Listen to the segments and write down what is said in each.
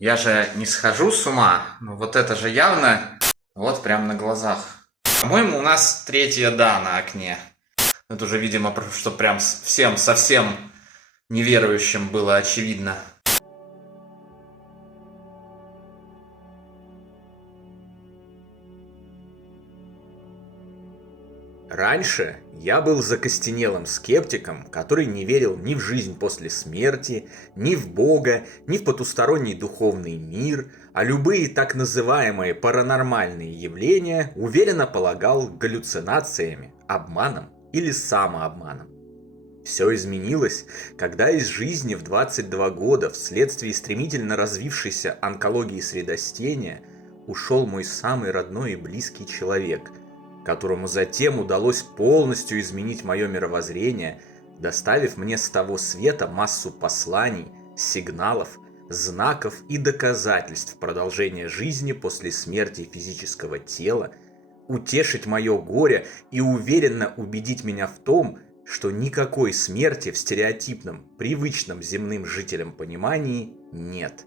Я же не схожу с ума, но вот это же явно, вот прям на глазах. По-моему, у нас третья «да» на окне. Это уже, видимо, что прям всем совсем неверующим было очевидно. Раньше я был закостенелым скептиком, который не верил ни в жизнь после смерти, ни в Бога, ни в потусторонний духовный мир, а любые так называемые паранормальные явления уверенно полагал галлюцинациями, обманом или самообманом. Все изменилось, когда из жизни в 22 года вследствие стремительно развившейся онкологии средостения ушел мой самый родной и близкий человек, которому затем удалось полностью изменить мое мировоззрение, доставив мне с того света массу посланий, сигналов, знаков и доказательств продолжения жизни после смерти физического тела, утешить мое горе и уверенно убедить меня в том, что никакой смерти в стереотипном, привычном земным жителям понимании нет.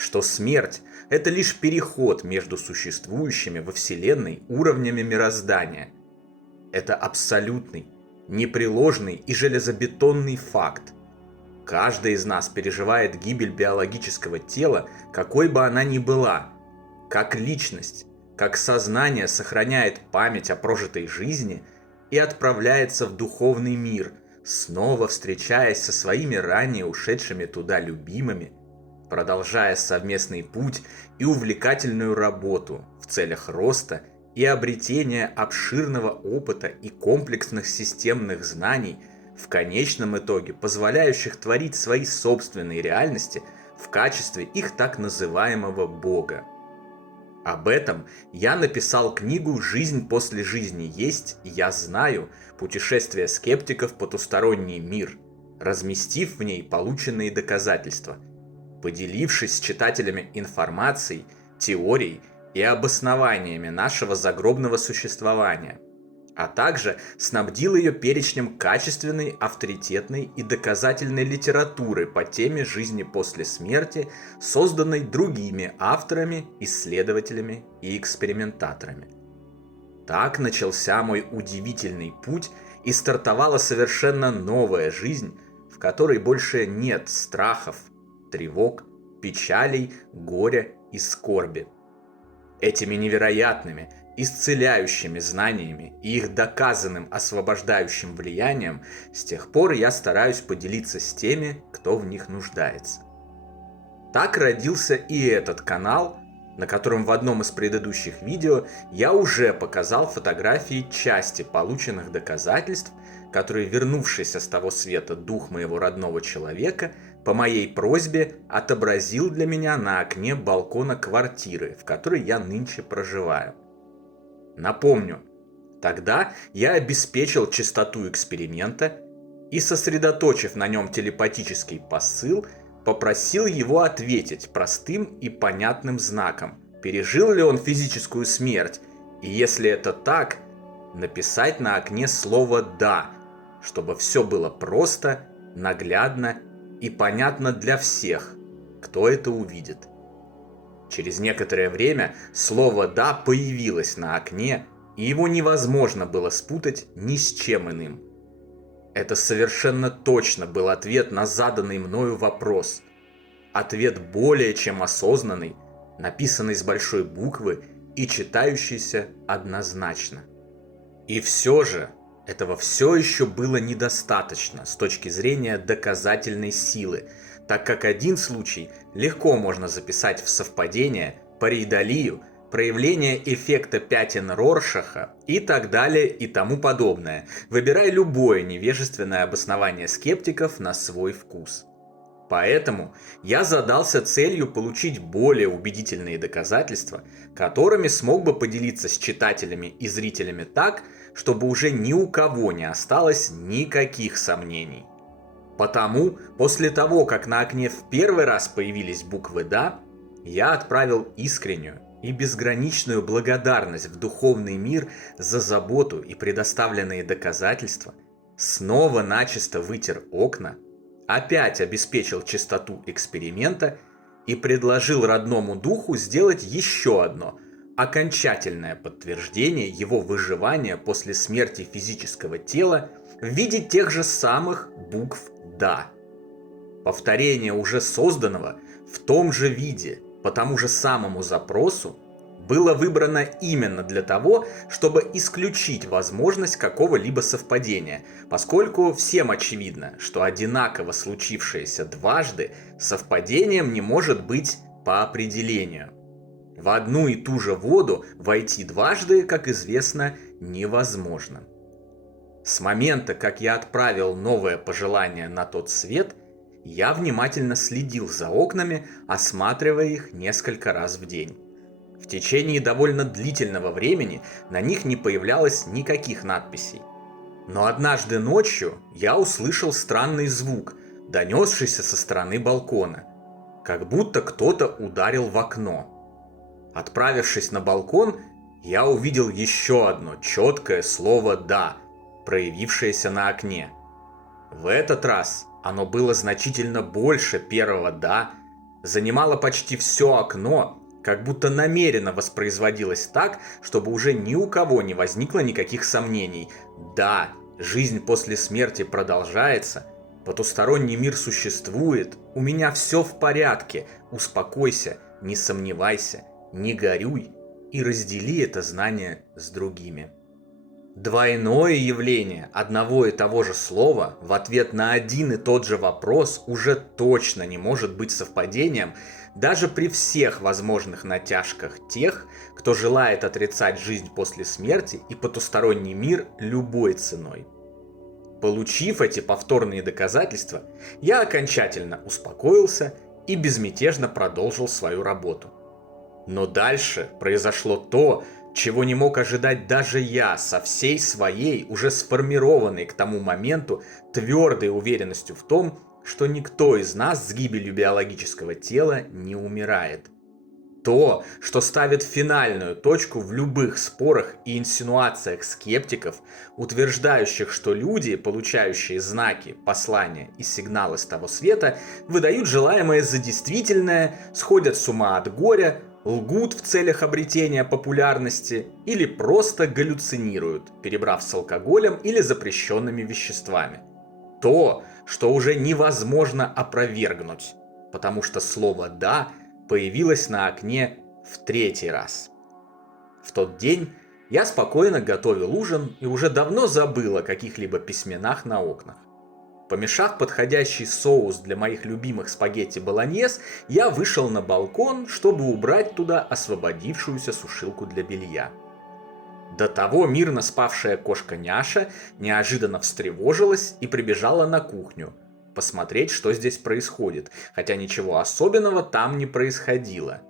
Что смерть – это лишь переход между существующими во Вселенной уровнями мироздания. Это абсолютный, непреложный и железобетонный факт. Каждый из нас переживает гибель биологического тела, какой бы она ни была, как личность, как сознание сохраняет память о прожитой жизни и отправляется в духовный мир, снова встречаясь со своими ранее ушедшими туда любимыми, продолжая совместный путь и увлекательную работу в целях роста и обретения обширного опыта и комплексных системных знаний, в конечном итоге позволяющих творить свои собственные реальности в качестве их так называемого Бога. Об этом я написал книгу «Жизнь после жизни есть, я знаю. Путешествие скептиков в потусторонний мир», разместив в ней полученные доказательства, поделившись с читателями информацией, теорией и обоснованиями нашего загробного существования, а также снабдил ее перечнем качественной, авторитетной и доказательной литературы по теме жизни после смерти, созданной другими авторами, исследователями и экспериментаторами. Так начался мой удивительный путь и стартовала совершенно новая жизнь, в которой больше нет страхов, тревог, печалей, горя и скорби. Этими невероятными, исцеляющими знаниями и их доказанным освобождающим влиянием с тех пор я стараюсь поделиться с теми, кто в них нуждается. Так родился и этот канал, на котором в одном из предыдущих видео я уже показал фотографии части полученных доказательств, которые вернувшийся с того света дух моего родного человека по моей просьбе отобразил для меня на окне балкона квартиры, в которой я нынче проживаю. Напомню, тогда я обеспечил чистоту эксперимента и, сосредоточив на нем телепатический посыл, попросил его ответить простым и понятным знаком, пережил ли он физическую смерть, и если это так, написать на окне слово «да», чтобы все было просто, наглядно и понятно для всех, кто это увидит. Через некоторое время слово «да» появилось на окне, и его невозможно было спутать ни с чем иным. Это совершенно точно был ответ на заданный мною вопрос. Ответ более чем осознанный, написанный с большой буквы и читающийся однозначно. И все же, этого все еще было недостаточно с точки зрения доказательной силы, так как один случай легко можно записать в совпадение, парейдолию, проявление эффекта пятен Роршаха и так далее и тому подобное, выбирая любое невежественное обоснование скептиков на свой вкус. Поэтому я задался целью получить более убедительные доказательства, которыми смог бы поделиться с читателями и зрителями так, чтобы уже ни у кого не осталось никаких сомнений. Потому, после того, как на окне в первый раз появились буквы «да», я отправил искреннюю и безграничную благодарность в духовный мир за заботу и предоставленные доказательства, снова начисто вытер окна, опять обеспечил чистоту эксперимента и предложил родному духу сделать еще одно, окончательное подтверждение его выживания после смерти физического тела в виде тех же самых букв «да». Повторение уже созданного в том же виде, по тому же самому запросу, было выбрано именно для того, чтобы исключить возможность какого-либо совпадения, поскольку всем очевидно, что одинаково случившееся дважды совпадением не может быть по определению. В одну и ту же воду войти дважды, как известно, невозможно. С момента, как я отправил новое пожелание на тот свет, я внимательно следил за окнами, осматривая их несколько раз в день. В течение довольно длительного времени на них не появлялось никаких надписей. Но однажды ночью я услышал странный звук, донесшийся со стороны балкона, как будто кто-то ударил в окно. Отправившись на балкон, я увидел еще одно четкое слово «да», проявившееся на окне. В этот раз оно было значительно больше первого «да», занимало почти все окно, как будто намеренно воспроизводилось так, чтобы уже ни у кого не возникло никаких сомнений. Да, жизнь после смерти продолжается, потусторонний мир существует, у меня все в порядке, успокойся, не сомневайся, не горюй и раздели это знание с другими. Двойное явление одного и того же слова в ответ на один и тот же вопрос уже точно не может быть совпадением даже при всех возможных натяжках тех, кто желает отрицать жизнь после смерти и потусторонний мир любой ценой. Получив эти повторные доказательства, я окончательно успокоился и безмятежно продолжил свою работу. Но дальше произошло то, чего не мог ожидать даже я со всей своей, уже сформированной к тому моменту, твердой уверенностью в том, что никто из нас с гибелью биологического тела не умирает. То, что ставит финальную точку в любых спорах и инсинуациях скептиков, утверждающих, что люди, получающие знаки, послания и сигналы с того света, выдают желаемое за действительное, сходят с ума от горя, лгут в целях обретения популярности или просто галлюцинируют, перебрав с алкоголем или запрещенными веществами. То, что уже невозможно опровергнуть, потому что слово «да» появилось на окне в третий раз. В тот день я спокойно готовил ужин и уже давно забыл о каких-либо письменах на окнах. Помешав подходящий соус для моих любимых спагетти болоньез, я вышел на балкон, чтобы убрать туда освободившуюся сушилку для белья. До того мирно спавшая кошка Няша неожиданно встревожилась и прибежала на кухню, посмотреть, что здесь происходит, хотя ничего особенного там не происходило.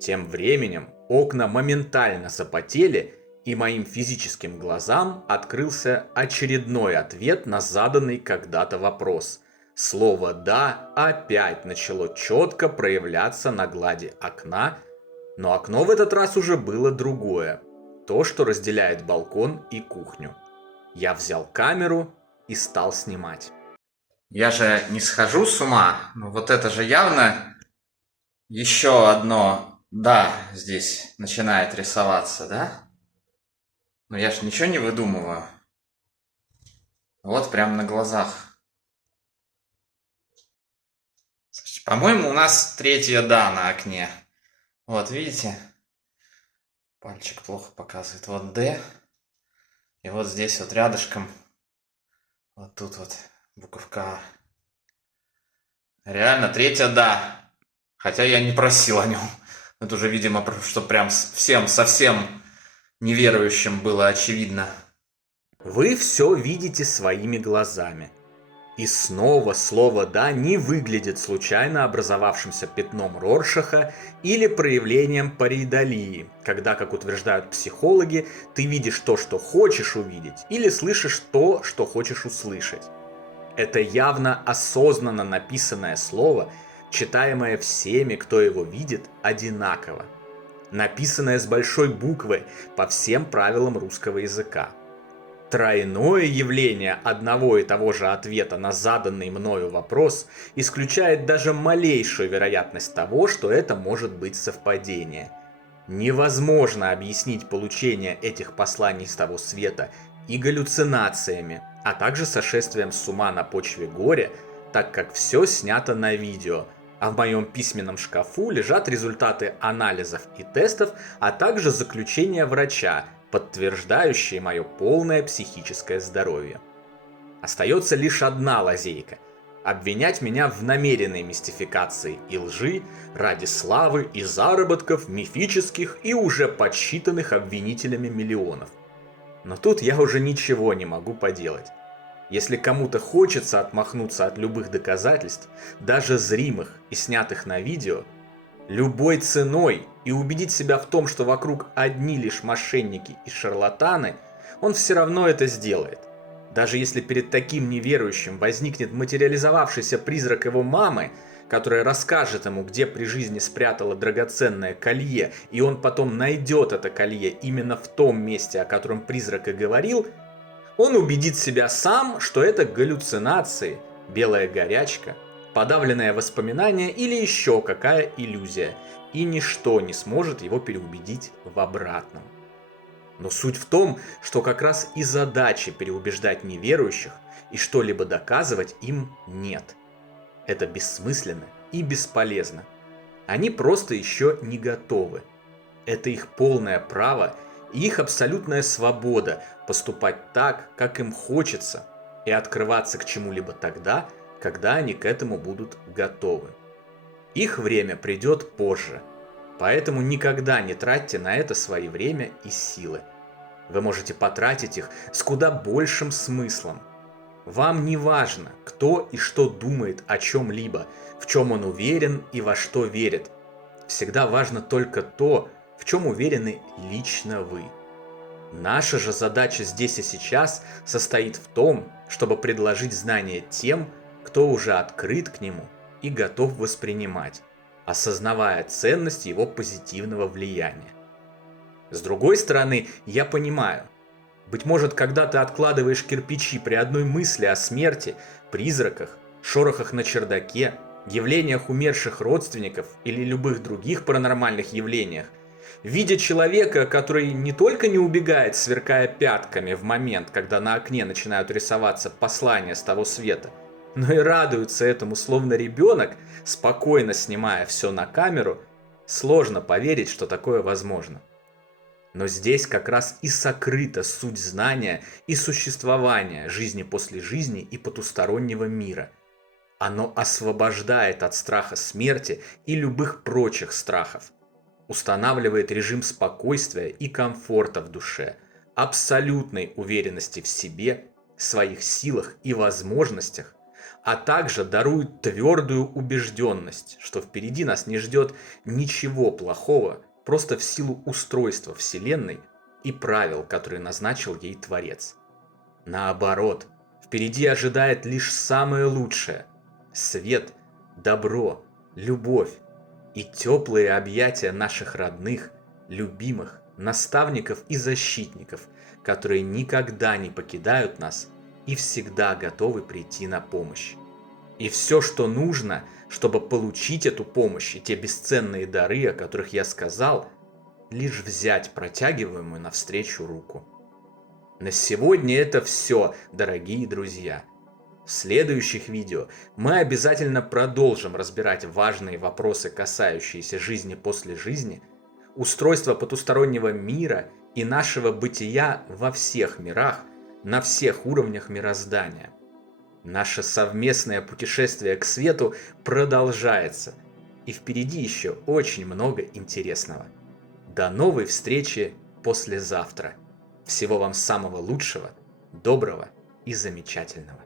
Тем временем окна моментально запотели, и моим физическим глазам открылся очередной ответ на заданный когда-то вопрос. Слово «да» опять начало четко проявляться на глади окна, но окно в этот раз уже было другое, то, что разделяет балкон и кухню. Я взял камеру и стал снимать. Я же не схожу с ума, но вот это же явно еще одно «да» здесь начинает рисоваться, да? Но я же ничего не выдумываю. Вот прям на глазах. Слушайте, по-моему, у нас третье «да» на окне. Вот, видите? Пальчик плохо показывает. Вот «д». И вот здесь вот рядышком. Вот тут вот буковка «а». Реально, третье «да». Хотя я не просил о нем. Это уже, видимо, что прям всем совсем неверующим было очевидно. Вы все видите своими глазами. И снова слово «да» не выглядит случайно образовавшимся пятном Роршаха или проявлением пареидолии, когда, как утверждают психологи, ты видишь то, что хочешь увидеть, или слышишь то, что хочешь услышать. Это явно осознанно написанное слово, читаемое всеми, кто его видит, одинаково. Написанное с большой буквы по всем правилам русского языка. Тройное явление одного и того же ответа на заданный мною вопрос исключает даже малейшую вероятность того, что это может быть совпадение. Невозможно объяснить получение этих посланий с того света и галлюцинациями, а также сошествием с ума на почве горя, так как все снято на видео, а в моем письменном шкафу лежат результаты анализов и тестов, а также заключения врача, подтверждающие мое полное психическое здоровье. Остается лишь одна лазейка – обвинять меня в намеренной мистификации и лжи ради славы и заработков мифических и уже подсчитанных обвинителями миллионов. Но тут я уже ничего не могу поделать. Если кому-то хочется отмахнуться от любых доказательств, даже зримых и снятых на видео, любой ценой и убедить себя в том, что вокруг одни лишь мошенники и шарлатаны, он все равно это сделает. Даже если перед таким неверующим возникнет материализовавшийся призрак его мамы, которая расскажет ему, где при жизни спрятала драгоценное колье, и он потом найдет это колье именно в том месте, о котором призрак и говорил, он убедит себя сам, что это галлюцинации, белая горячка, подавленное воспоминание или еще какая иллюзия, и ничто не сможет его переубедить в обратном. Но суть в том, что как раз и задачи переубеждать неверующих и что-либо доказывать им нет. Это бессмысленно и бесполезно. Они просто еще не готовы. Это их полное право и их абсолютная свобода поступать так, как им хочется, и открываться к чему-либо тогда, когда они к этому будут готовы. Их время придет позже, поэтому никогда не тратьте на это свои время и силы. Вы можете потратить их с куда большим смыслом. Вам не важно, кто и что думает о чем-либо, в чем он уверен и во что верит. Всегда важно только то, в чем уверены лично вы. Наша же задача здесь и сейчас состоит в том, чтобы предложить знания тем, кто уже открыт к нему и готов воспринимать, осознавая ценность его позитивного влияния. С другой стороны, я понимаю, быть может, когда ты откладываешь кирпичи при одной мысли о смерти, призраках, шорохах на чердаке, явлениях умерших родственников или любых других паранормальных явлениях, видя человека, который не только не убегает, сверкая пятками в момент, когда на окне начинают рисоваться послания с того света, но и радуется этому словно ребенок, спокойно снимая все на камеру, сложно поверить, что такое возможно. Но здесь как раз и сокрыта суть знания и существования жизни после жизни и потустороннего мира. Оно освобождает от страха смерти и любых прочих страхов. Устанавливает режим спокойствия и комфорта в душе, абсолютной уверенности в себе, своих силах и возможностях, а также дарует твердую убежденность, что впереди нас не ждет ничего плохого, просто в силу устройства Вселенной и правил, которые назначил ей Творец. Наоборот, впереди ожидает лишь самое лучшее – свет, добро, любовь и теплые объятия наших родных, любимых, наставников и защитников, которые никогда не покидают нас и всегда готовы прийти на помощь. И все, что нужно, чтобы получить эту помощь и те бесценные дары, о которых я сказал, лишь взять протягиваемую навстречу руку. На сегодня это все, дорогие друзья. В следующих видео мы обязательно продолжим разбирать важные вопросы, касающиеся жизни после жизни, устройства потустороннего мира и нашего бытия во всех мирах, на всех уровнях мироздания. Наше совместное путешествие к свету продолжается, и впереди еще очень много интересного. До новой встречи послезавтра. Всего вам самого лучшего, доброго и замечательного.